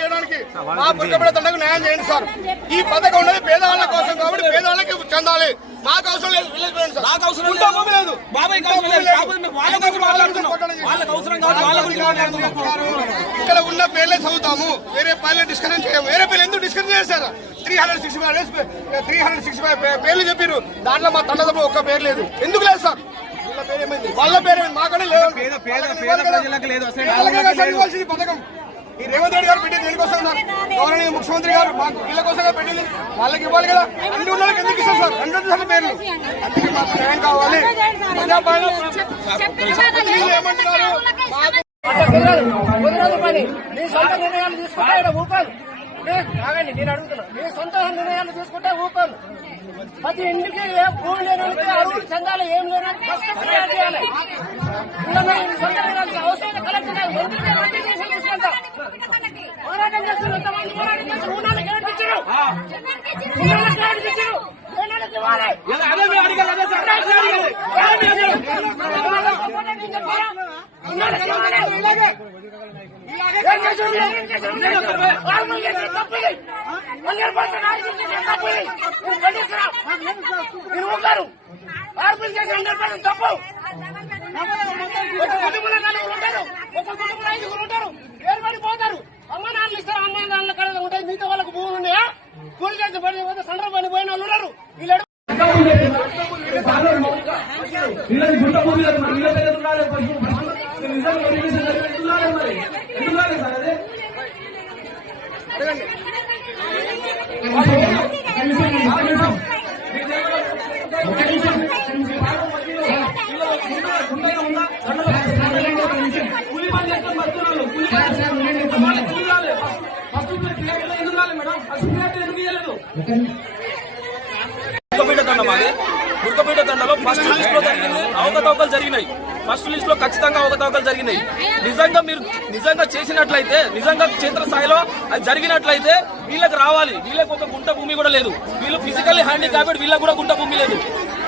చేయడానికి మా పుట్టబిడ్డ తండకు న్యాయం చేయండి సార్. ఈ పథకం ఉన్నది పేదవాళ్ళ కోసం కాబట్టి పేదవాళ్ళకి చెందాలి. మాకు అవసరం లేదు విలేజ్ సార్. నాకు అవసరం లేదు. భూమి లేదు. బాబాయ్కి ఉంటా అవసరం లేదు. వాళ్ళ గురించి మాట్లాడుతున్నాం. వాళ్ళకి అవసరం కాదు, వాళ్ళ గురించి. ఇక్కడ ఉన్న పేర్లే చదువుతాము. వేరే పేర్లే డిస్కషన్ చేయము. వేరే పేర్లు ఎందుకు డిస్కషన్ చేశారు? Three hundred sixty five three hundred sixty five పేర్లు చెప్పారు దాంట్లో మా తండదప్పుడు ఒక్క పేరు లేదు. ఎందుకు లేదు సార్? వీళ్ళ పేరు మాకనే లేదు. పథకం. ఈ రేవంత్ రెడ్డి గారు పెట్టింది దేనికోసం సార్? గౌరవనీయ ముఖ్యమంత్రి గారు మాకు వీళ్ళ కోసం పెట్టింది. వాళ్ళకి ఇవ్వాలి కదా? అన్ని వాళ్ళకి ఎందుకు ఇస్తారు సార్? రెండు సార్లు పేర్లు. అందుకే మాకు న్యాయం కావాలి. ఏమంటున్నారు? మీ సొంత నిర్ణయాలు తీసుకుంటే ఆయన ఊపాలి మీరు ఆగండి నేను అడుగుతున్నా. మీ సొంత నిర్ణయాలు తీసుకుంటే ఊపాలి ప్రతి ఇంటికి ఏ భూమి లేని అరువులు చెందాలి ఏం లేని ఫస్ట్ చేయాలి సొంత నిర్ణయాలు అవసరం కలెక్టర్ గారు మంత్రి మంత్రి చేసి తీసుకుంటా పోరాటం చేస్తున్నారు ఎంతమంది పోరాటం చేస్తారు ఊళ్ళకి ఎవరికి ఇచ్చారు ఊళ్ళకి ఎవరికి ఇచ్చారు కూలి చేసి సండ్ర పని పోయిన వాళ్ళు ఉన్నారు. వీళ్ళు వీళ్ళకి గుంట భూమి లేదు మరి వీళ్ళ పేరు ఎందుకు రాలేదు ఫస్ట్? ఫస్ట్ నిజంగా వెరిఫికేషన్ జరిగితే ఎందుకు రాలేదు మరి ఎందుకు రాలేదు సార్ అదే కూలి పని చేస్తాం బతుకున్నాను కూలి పని చేస్తాం వాళ్ళకి కూలి రాలేదు ఫస్ట్ మీరు క్లియర్ ఎందుకు రాలేదు మేడం ఫస్ట్ క్లియర్ ఎందుకు ఇవ్వలేదు దండం దండ మాది దండలో ఫస్ట్ లిస్ట్లో జరిగింది. అవకతవకలు జరిగినాయి. ఫస్ట్ లిస్ట్లో ఖచ్చితంగా అవకతవకలు జరిగినాయి. నిజంగా మీరు నిజంగా చేసినట్లయితే నిజంగా క్షేత్రస్థాయిలో అది జరిగినట్లయితే వీళ్ళకి రావాలి. వీళ్ళకి ఒక గుంట భూమి కూడా లేదు. వీళ్ళు ఫిజికల్లీ హ్యాండిక్యాప్డ్ వీళ్ళకి కూడా గుంట భూమి లేదు.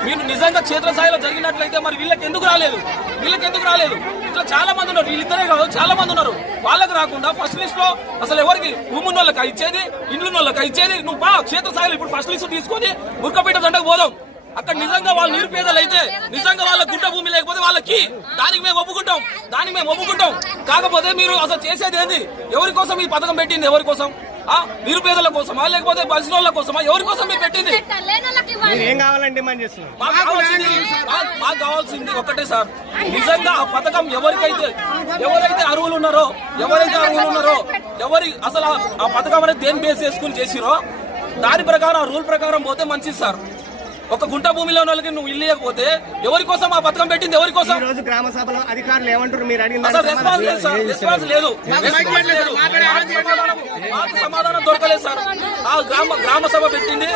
మీరు నిజంగా క్షేత్రస్థాయిలో జరిగినట్లయితే మరి వీళ్ళకి ఎందుకు రాలేదు? వీళ్ళకి ఎందుకు రాలేదు? ఇట్లా చాలా మంది ఉన్నారు. వీళ్ళిద్దరే కాదు చాలా మంది ఉన్నారు. వాళ్ళకి రాకుండా ఫస్ట్ లిస్ట్లో అసలు ఎవరికి? భూమి ఉన్న వాళ్ళకి ఇచ్చేది ఇండ్లు వాళ్ళకి ఇచ్చేది నువ్వు బా క్షేత్రస్థాయిలో ఇప్పుడు ఫస్ట్ లిస్ట్ తీసుకొని ఉడకబెట్ట దండకు పోదాం. అక్కడ నిజంగా వాళ్ళు నిరుపేదలు అయితే నిజంగా వాళ్ళ గుంట భూమి లేకపోతే వాళ్ళకి దానికి మేము ఒప్పుకుంటాం. దానికి మేము ఒప్పుకుంటాం. కాకపోతే మీరు అసలు చేసేది ఏంది? ఎవరి కోసం ఈ పథకం పెట్టింది? ఎవరి కోసం? నిరుపేదల కోసమా? లేకపోతే బలిసిన వాళ్ళ కోసమా? ఎవరి కోసం మీరు పెట్టింది? ఏం డిమాండ్ చేస్తున్నారు మాకు కావాల్సింది మాకు- కావాల్సింది ఒకటే సార్. నిజంగా ఆ పథకం ఎవరికైతే ఎవరైతే అర్హులు ఉన్నారో ఎవరైతే అర్హులు ఉన్నారో ఎవరి అసలు ఆ- పథకం అనేది దేని బేస్ చేసుకుని చేసిరో దాని ప్రకారం ఆ రూల్ ప్రకారం పోతే మంచిది సార్. ఒక గుంట భూమిలో ఉన్న వాళ్ళకి నువ్వు ఇల్లు ఇవ్వకపోతే ఎవరి కోసం ఆ పథకం పెట్టింది? ఎవరి కోసం? ఈ రోజు గ్రామ సభలో అధికారులు ఏమంటారు మీరు అడిగిన రెస్పాన్స్ లేదు సార్. రెస్పాన్స్ లేదు. సమాధానం దొరకలేదు సార్. ఆ గ్రామ గ్రామ సభ పెట్టింది.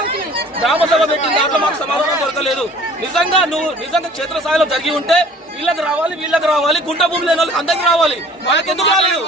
గ్రామ సభ పెట్టింది దాంట్లో మాకు సమాధానం దొరకలేదు. నిజంగా నువ్వు నిజంగా క్షేత్రస్థాయిలో జరిగి ఉంటే వీళ్ళకి రావాలి వీళ్ళకి రావాలి. గుంట భూమి లేని వాళ్ళకి అందరికి రావాలి. వాళ్ళకి ఎందుకు రాలేదు?